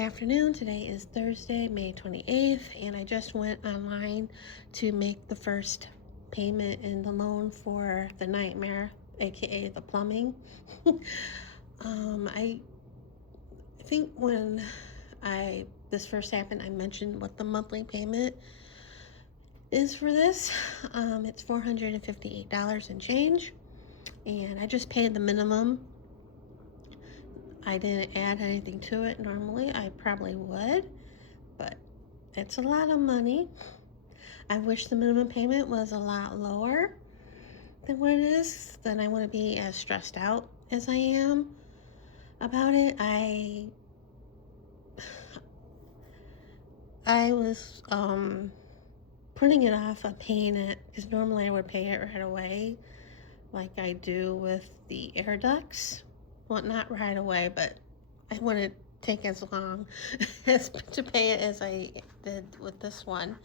Afternoon. Today is Thursday, May 28th, and I just went online to make the first payment in the loan for the nightmare, aka the plumbing. I think when this first happened, I mentioned what the monthly payment is for this. It's $458 and change, and I just paid the minimum. I didn't add anything to it. Normally I probably would, but it's a lot of money. I wish the minimum payment was a lot lower than what it is. Then I wouldn't be as stressed out as I am about it. I was putting it off of paying it because normally I would pay it right away like I do with the air ducts. Well, not right away, but I wouldn't take as long as to pay it as I did with this one.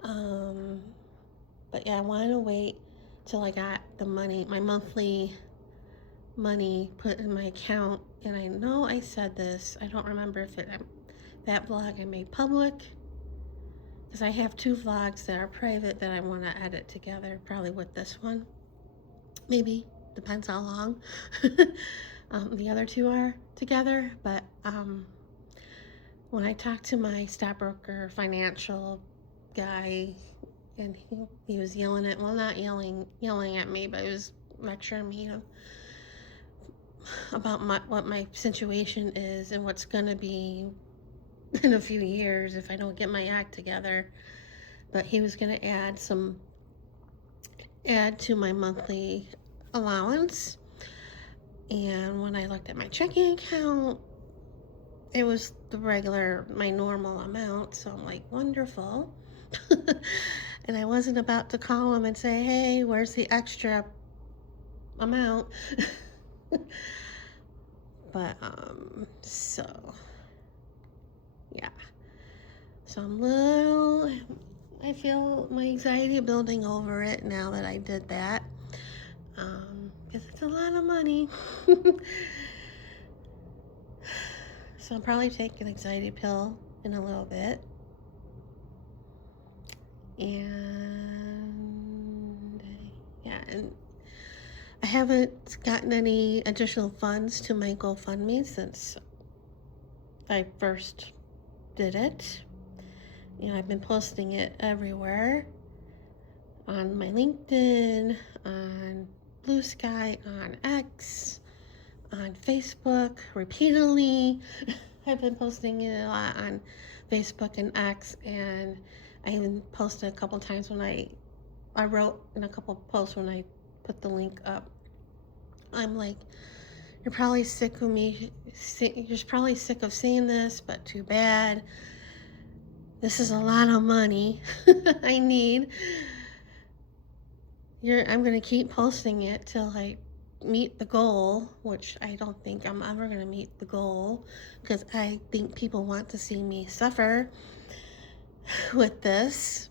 But yeah, I wanted to wait till I got the money, my monthly money put in my account. And I know I said this, I don't remember if that vlog I made public, because I have two vlogs that are private that I want to edit together, probably with this one. Maybe, depends how long. The other two are together, but when I talked to my stockbroker financial guy, and he was yelling at, well, not yelling at me, but he was lecturing me about what my situation is and what's gonna be in a few years if I don't get my act together. But he was gonna add to my monthly allowance. And when I looked at my checking account, it was my normal amount. So I'm like, wonderful. And I wasn't about to call him and say, hey, where's the extra amount? But, so, yeah. So I feel my anxiety building over it now that I did that. Because it's a lot of money. So I'll probably take an anxiety pill in a little bit. And yeah, and I haven't gotten any additional funds to my GoFundMe since I first did it. I've been posting it everywhere, on my LinkedIn, on Blue Sky, on X, on Facebook, repeatedly. I've been posting it a lot on Facebook and X, and I even posted a couple times when I wrote in a couple posts when I put the link up. I'm like, you're probably sick of me, you're probably sick of seeing this, but too bad. This is a lot of money I need. I'm going to keep posting it till I meet the goal, which I don't think I'm ever going to meet the goal, because I think people want to see me suffer with this.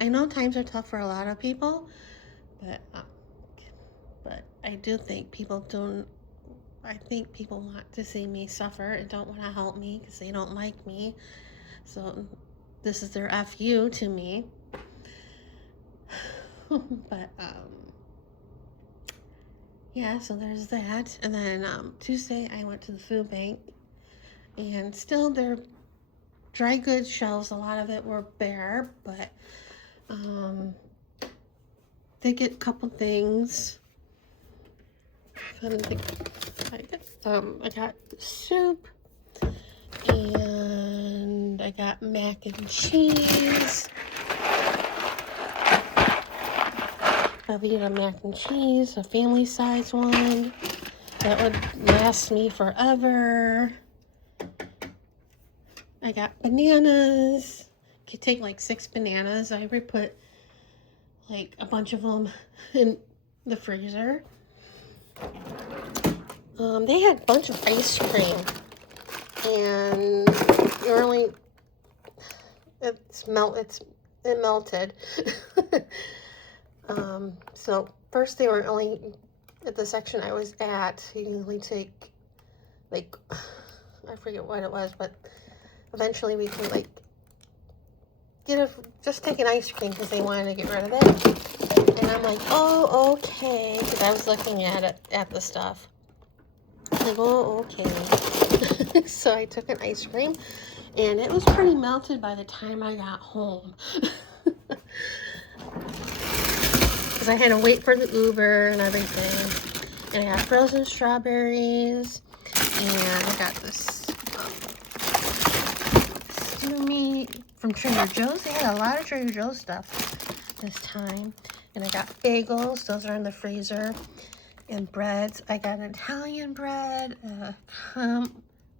I know times are tough for a lot of people, but I do think people want to see me suffer and don't want to help me because they don't like me. So this is their FU to me. But yeah, so there's that. And then Tuesday I went to the food bank, and still their dry goods shelves, a lot of it were bare, but they get a couple things. I got soup, and I got mac and cheese. Velveeta mac and cheese, a family size one that would last me forever. I got bananas. Could take like 6 bananas. I would put like a bunch of them in the freezer. They had a bunch of ice cream, and it melted. So first they were only at the section I was at. You can only take like I forget what it was, but eventually we can like just take an ice cream because they wanted to get rid of it. And I'm like, oh, okay, because I was looking at the stuff. I'm like, oh, okay. So I took an ice cream, and it was pretty melted by the time I got home. Because I had to wait for the Uber and everything. And I got frozen strawberries, and I got this stew meat from Trader Joe's. They had a lot of Trader Joe's stuff this time. And I got bagels. Those are in the freezer. And breads. I got Italian bread,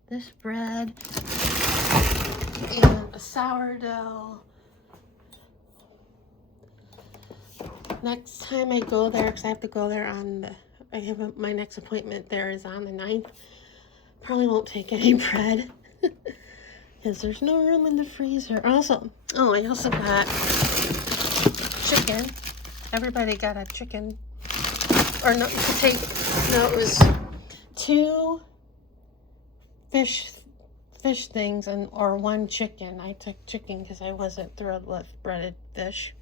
this bread, and a sourdough. Next time I go there, because I have to go there my next appointment there is on the 9th. Probably won't take any bread because there's no room in the freezer. Also, I also got chicken. Everybody got a chicken. Or no, you could take, no, it was 2 fish things or 1 chicken. I took chicken because I wasn't thrilled with breaded fish.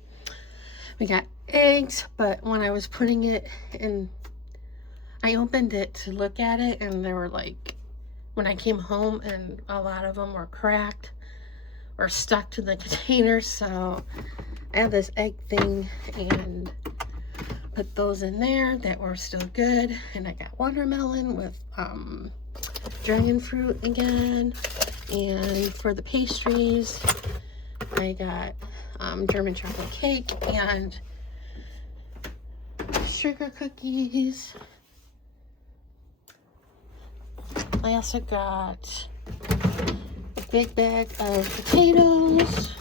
We got eggs, but when I was putting it in, I opened it to look at it, and they were like, when I came home, and a lot of them were cracked or stuck to the container. So I have this egg thing and put those in there that were still good. And I got watermelon with dragon fruit again. And for the pastries, I got German chocolate cake and sugar cookies. I also got a big bag of potatoes.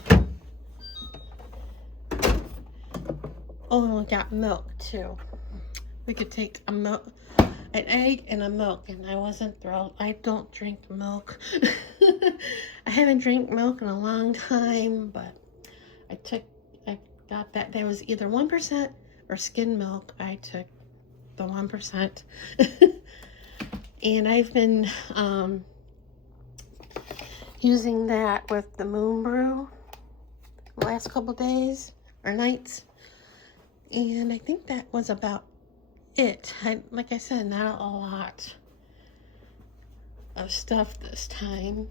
Oh, and we got milk too. We could take an egg and a milk, and I wasn't thrilled. I don't drink milk. I haven't drank milk in a long time, but I got that. There was either 1% or skim milk. I took the 1%. And I've been using that with the moon brew the last couple days or nights. And I think that was about it. Like I said, not a lot of stuff this time.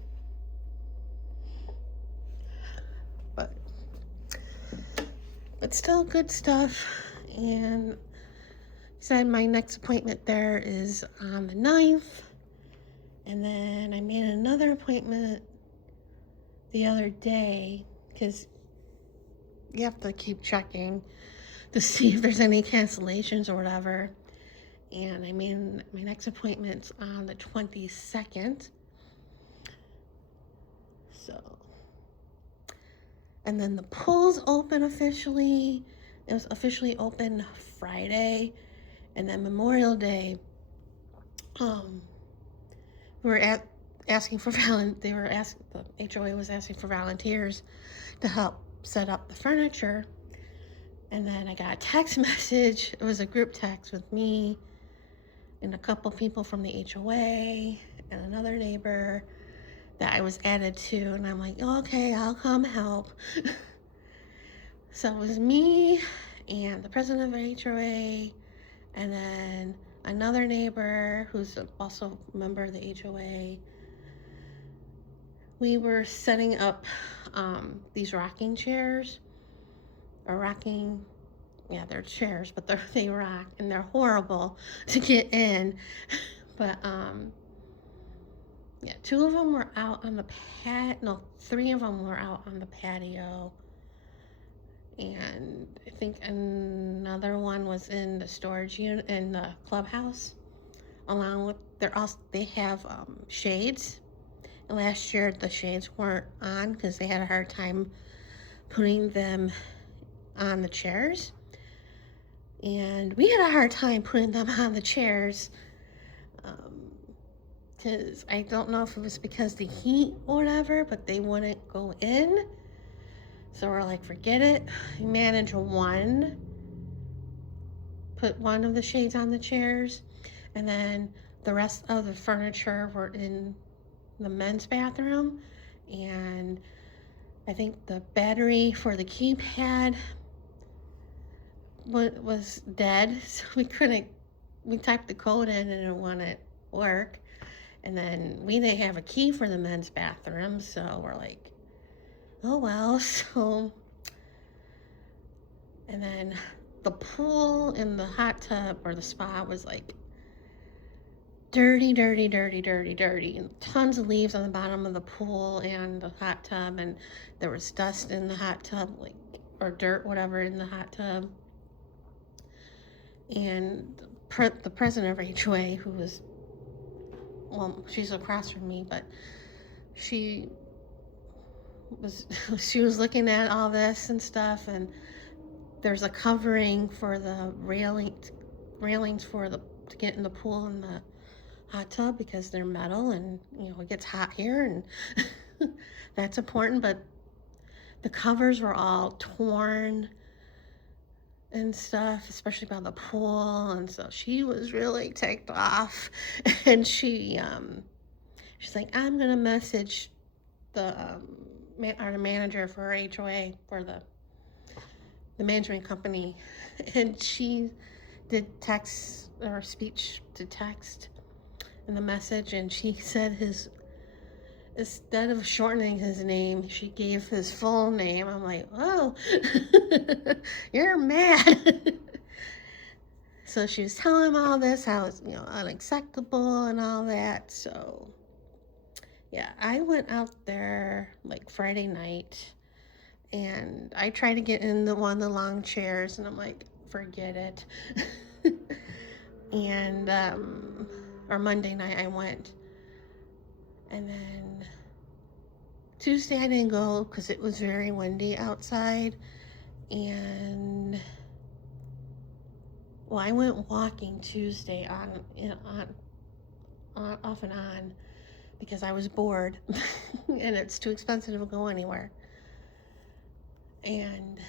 But still good stuff. And said my next appointment there is on the 9th. And then I made another appointment the other day because you have to keep checking to see if there's any cancellations or whatever. And I made my next appointment's on the 22nd. So, and then the pool's open officially. It was officially open Friday. And then Memorial Day, we were asking for the HOA was asking for volunteers to help set up the furniture. And then I got a text message. It was a group text with me and a couple people from the HOA and another neighbor that I was added to. And I'm like, oh, okay, I'll come help. So it was me and the president of the HOA, and then another neighbor who's also a member of the HOA. We were setting up these rocking chairs. They're chairs, but they rock, and they're horrible to get in. But 2 of them were out on the 3 of them were out on the patio. And I think another one was in the storage unit in the clubhouse, along with they have shades. And last year the shades weren't on because they had a hard time putting them on the chairs, and we had a hard time putting them on the chairs because I don't know if it was because the heat or whatever, but they wouldn't go in. So we're like, forget it. We managed put one of the shades on the chairs, and then the rest of the furniture were in the men's bathroom, and I think the battery for the keypad was dead, so we typed the code in and it wouldn't work. And then we didn't have a key for the men's bathroom, so we're like, oh well. So, and then the pool and the hot tub or the spa was like dirty, dirty, dirty, dirty, dirty, and tons of leaves on the bottom of the pool and the hot tub, and there was dust in the hot tub, like, or dirt, whatever, in the hot tub. And the president of HOA, who was, well, she's across from me, but she was looking at all this and stuff, and there's a covering for the railings for to get in the pool and the hot tub because they're metal, and it gets hot here, and that's important. But the covers were all torn and stuff, especially about the pool, and so she was really ticked off. And she's like, I'm gonna message our manager for HOA, for the management company. And she did text or speech to text in the message, and she said instead of shortening his name, she gave his full name. I'm like, oh, you're mad. So she was telling him all this, how it's unacceptable and all that. So yeah, I went out there like Friday night, and I tried to get in one of the long chairs, and I'm like, forget it. And or Monday night I went, and then Tuesday I didn't go because it was very windy outside, and well, I went walking Tuesday off and on because I was bored and it's too expensive to go anywhere. And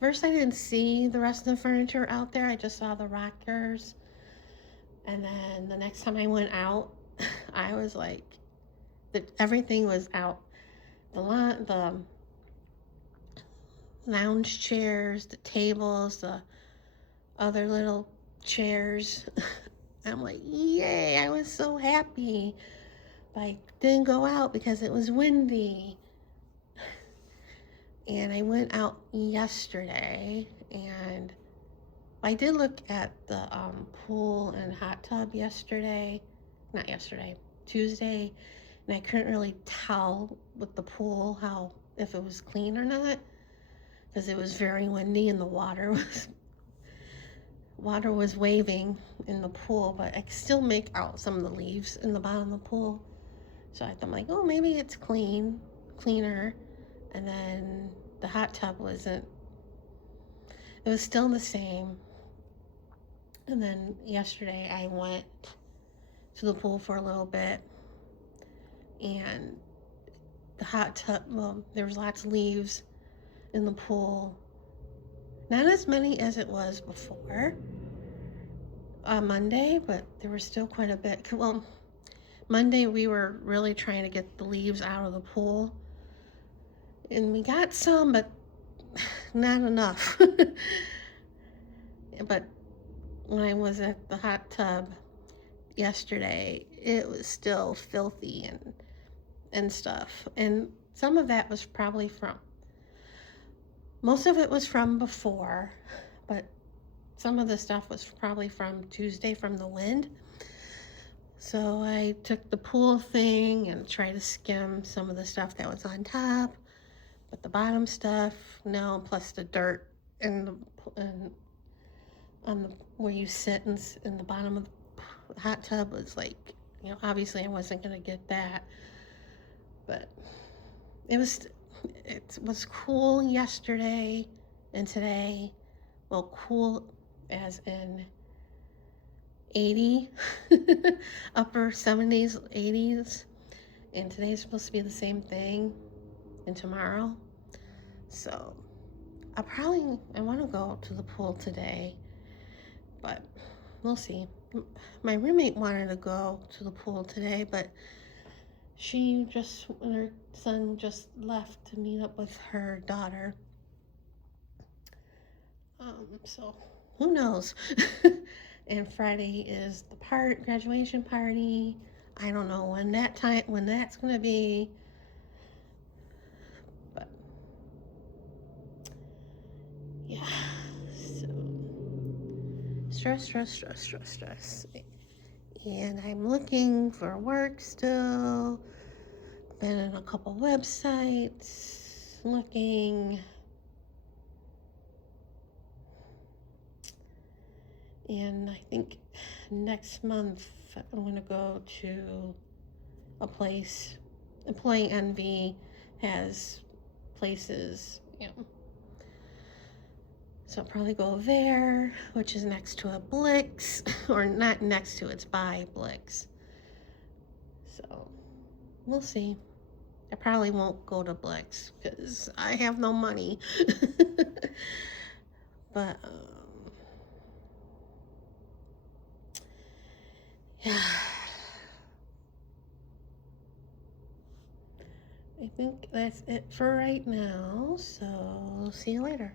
first I didn't see the rest of the furniture out there. I just saw the rockers. And then the next time I went out, I was like, everything was out. The lounge chairs, the tables, the other little chairs. I'm like, yay, I was so happy. But I didn't go out because it was windy. And I went out yesterday, and I did look at the pool and hot tub Tuesday, and I couldn't really tell with the pool if it was clean or not, because it was very windy and the water was waving in the pool, but I could still make out some of the leaves in the bottom of the pool. So I'm like, oh, maybe it's cleaner. And then the hot tub it was still the same. And then yesterday I went to the pool for a little bit, and the hot tub, well, there was lots of leaves in the pool. Not as many as it was before on Monday, but there was still quite a bit. Well, Monday we were really trying to get the leaves out of the pool, and we got some, but not enough. But when I was at the hot tub yesterday, it was still filthy and stuff. And some of that was probably most of it was from before, but some of the stuff was probably from Tuesday from the wind. So I took the pool thing and tried to skim some of the stuff that was on top, but the bottom stuff, no, plus the dirt and where you sit in the bottom of the hot tub was like, obviously I wasn't going to get that. But it was cool yesterday and today. Well, cool as in 80, upper 70s, 80s. And today's supposed to be the same thing, and tomorrow. So I want to go to the pool today, but we'll see. My roommate wanted to go to the pool today, but her son just left to meet up with her daughter. So who knows? And Friday is the graduation party. I don't know when that's gonna be, but yeah. So stress. And I'm looking for work still. Been in a couple websites looking. And I think next month I'm going to go to a place. Employee Envy has places, So I'll probably go there, which is next to a Blix, or not next to, it's by Blix. So we'll see. I probably won't go to Blix because I have no money. But yeah, I think that's it for right now. So see you later.